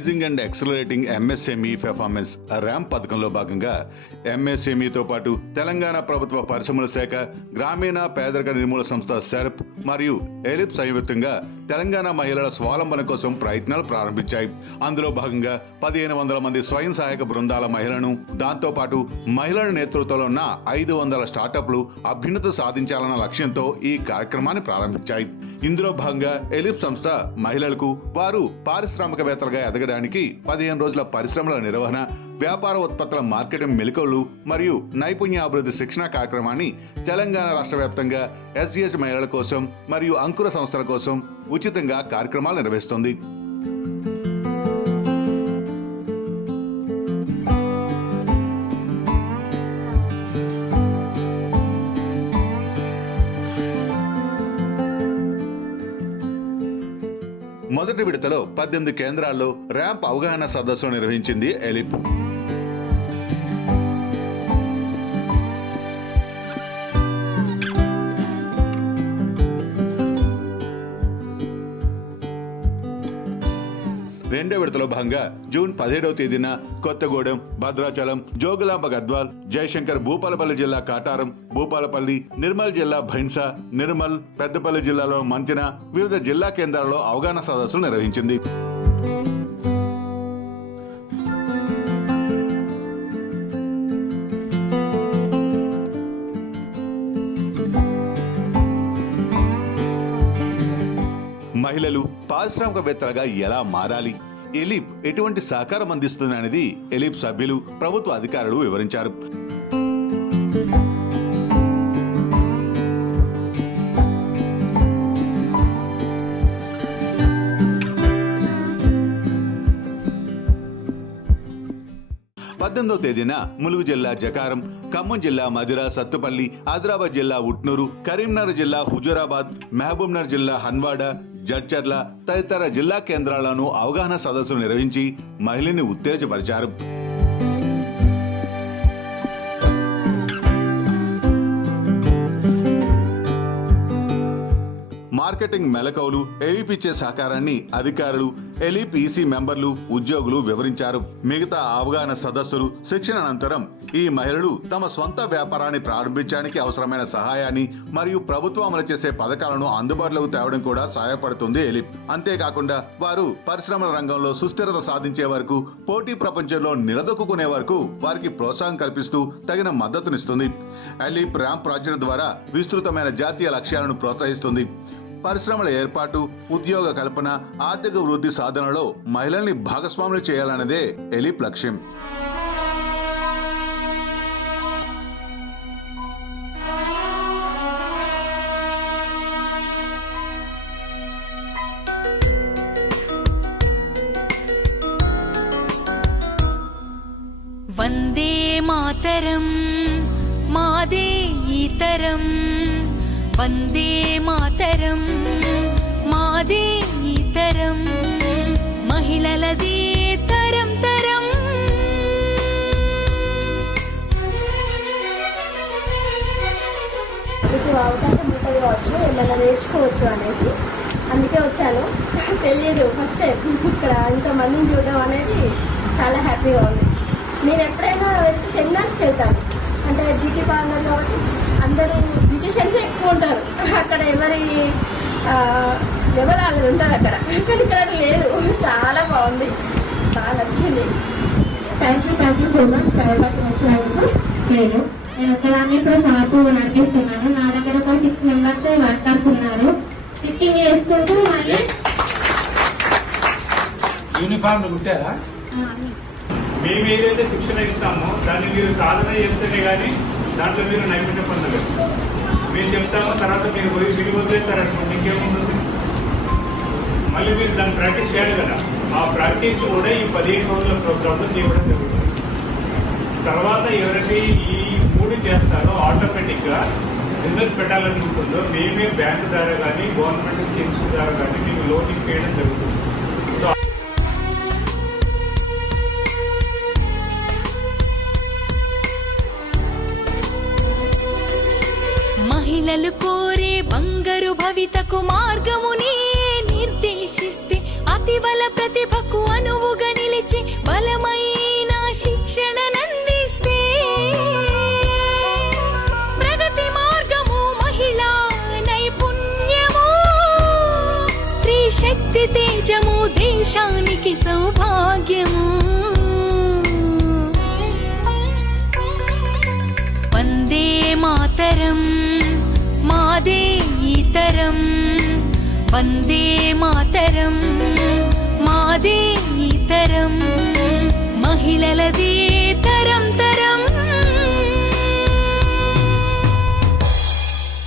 Rising and accelerating MSME performance ramp పథకంలో భాగంగా ఎంఎస్ఎంఈతో పాటు తెలంగాణ ప్రభుత్వ పరిశ్రమల శాఖ, గ్రామీణ పేదరిక నిర్మూలన సంస్థ సెర్ప్ మరియు ఎలిప్ సంయుక్తంగా తెలంగాణ మహిళల స్వావలంబన కోసం ప్రయత్నాలు ప్రారంభించాయి. అందులో భాగంగా 1500 మంది స్వయం సహాయక బృందాల మహిళలను, దాంతో పాటు మహిళల నేతృత్వంలో ఉన్న 500 స్టార్టప్లు అభ్యున్నతి సాధించాలన్న లక్ష్యంతో ఈ కార్యక్రమాన్ని ప్రారంభించాయి. ఇందులో భాగంగా ఎలిప్ సంస్థ మహిళలకు వారు పారిశ్రామికవేత్తలుగా ఎదగడానికి 15 రోజుల పరిశ్రమల నిర్వహణ, వ్యాపార ఉత్పత్తుల మార్కెటింగ్ మెలకువలు మరియు నైపుణ్యాభివృద్ధి శిక్షణ కార్యక్రమాన్ని తెలంగాణ రాష్ట్ర వ్యాప్తంగా ఎస్జిఎస్ మహిళల కోసం మరియు అంకుర సంస్థల కోసం ఉచితంగా కార్యక్రమాలు నిర్వహిస్తుంది. మొదటి విడతలో 18 కేంద్రాల్లో ర్యాంప్ అవగాహన సదస్సులు నిర్వహించింది ఎలిప్. రెండో విడతలో భాగంగా జూన్ 17వ తేదీన కొత్తగూడెం, భద్రాచలం, జోగులాంబ గద్వాల్, జయశంకర్, భూపాలపల్లి జిల్లా కాటారం, భూపాలపల్లి, నిర్మల్ జిల్లా భైన్సా, నిర్మల్, పెద్దపల్లి జిల్లాలో మంతిన, వివిధ జిల్లా కేంద్రాల్లో అవగాహన సదస్సులు నిర్వహించింది. మహిళలు పారిశ్రామికవేత్తలుగా ఎలా మారాలి, ఎలిప్ ఎటువంటి సహకారం అందిస్తుందనేది ఎలిప్ సభ్యులు, ప్రభుత్వ అధికారులు వివరించారు. పద్దెనిమిదవ తేదీన ములుగు జిల్లా జకారం, ఖమ్మం జిల్లా మధిర, సత్తుపల్లి, ఆదిలాబాద్ జిల్లా ఉట్నూరు, కరీంనగర్ జిల్లా హుజూరాబాద్, మహబూబ్నగర్ జిల్లా హన్వాడ, జడ్చర్ల తదితర జిల్లా కేంద్రాలను అవగాహన సదస్సులు నిర్వహించి మహిళల్ని ఉత్తేజపరిచారు. మార్కెటింగ్ మెలకువలు, ఎలిప్ ఇచ్చే సహకారాన్ని అధికారులు, ఎలిప్ ఈసీ మెంబర్లు, ఉద్యోగులు వివరించారు. మిగతా అవగాహన సదస్సులు, శిక్షణ అనంతరం ఈ మహిళలు తమ సొంత వ్యాపారాన్ని ప్రారంభించడానికి అవసరమైన సహాయాన్ని మరియు ప్రభుత్వం అమలు చేసే పథకాలను అందుబాటులోకి తేవడం కూడా సహాయపడుతుంది ఎలిప్. అంతేకాకుండా వారు పరిశ్రమల రంగంలో సుస్థిరత సాధించే వరకు, పోటీ ప్రపంచంలో నిలదొక్కునే వరకు వారికి ప్రోత్సాహం కల్పిస్తూ తగిన మద్దతునిస్తుంది. ఎలిప్ ర్యాంప్ ప్రాజెక్టు ద్వారా విస్తృతమైన జాతీయ లక్ష్యాలను ప్రోత్సహిస్తుంది. పరిశ్రమల ఏర్పాటు, ఉద్యోగ కల్పన, ఆర్థిక వృద్ధి సాధనలో మహిళల్ని భాగస్వాములు చేయాలన్నదే ఎలిప్ లక్ష్యం. వందే మాతరం మాదే ఈతరం, వందే మాతరం మాదే ఈతరం, మహిళలదే తరం తరం. మీకు అవకాశం ఉంటుంది కావచ్చు, ఏమైనా నేర్చుకోవచ్చు అనేసి అందుకే వచ్చాను. తెలియదు ఫస్ట్ టైం ఇక్కడ ఇంతమందిని చూడడం అనేది చాలా హ్యాపీగా ఉంది. నేను ఎప్పుడైనా సెమినార్స్కి వెళ్తాను, అంటే బ్యూటీ పార్లర్ కాబట్టి అందరూ బ్యూటిషియన్స్ ఎక్కువ ఉంటారు. అక్కడ ఎవరు వాళ్ళు ఉంటారు అక్కడ, కానీ ఇక్కడ లేదు. చాలా బాగుంది, బాగా నచ్చింది. Thank you so much. అవకాశం వచ్చినందుకు నేను ఒకదాన్ని ఇప్పుడు షాపు నడిపిస్తున్నాను. నా దగ్గర ఒక 6 మెంబర్స్ వర్కర్స్ ఉన్నారు. స్టిచ్చింగ్ చేసుకుంటూ మళ్ళీ యూనిఫామ్ కుట్టారా? మేము ఏదైతే శిక్షణ ఇస్తామో దాన్ని మీరు సాధన చేస్తేనే కానీ దాంట్లో మీరు నైపుణ్యం పొందలేదు. మేము చెప్తాము, తర్వాత మీరు పోయి మీరు వదిలేస్తారనుకోండి, ఇంకేముంటుంది. మళ్ళీ మీరు దాన్ని ప్రాక్టీస్ చేయాలి కదా. ఆ ప్రాక్టీస్ కూడా ఈ 15 రోజుల ప్రోగ్రాంలో చేయడం జరుగుతుంది. తర్వాత ఎవరైతే ఈ 3 చేస్తారో ఆటోమేటిక్గా బిజినెస్ పెట్టాలనుకుంటుందో మేమే బ్యాంకు ద్వారా కానీ గవర్నమెంట్ స్కీమ్స్ ద్వారా కానీ మీకు లోనింగ్ చేయడం జరుగుతుంది. మహిళలు కోరే బంగారు భవితకు మార్గము నేనే. నిర్దేశిస్తే అతివల ప్రతిభకు అనువుగా నిలిచి బలమైన శిక్షణనందిస్తే ప్రగతి మార్గము మహిళా నైపుణ్యము స్త్రీ శక్తి తేజము దేశానికి సౌభాగ్యము వందే మాతరం మాదే ఈతరం వందే మాతరం మాదే ఈతరం మహిళలదే తరం తరం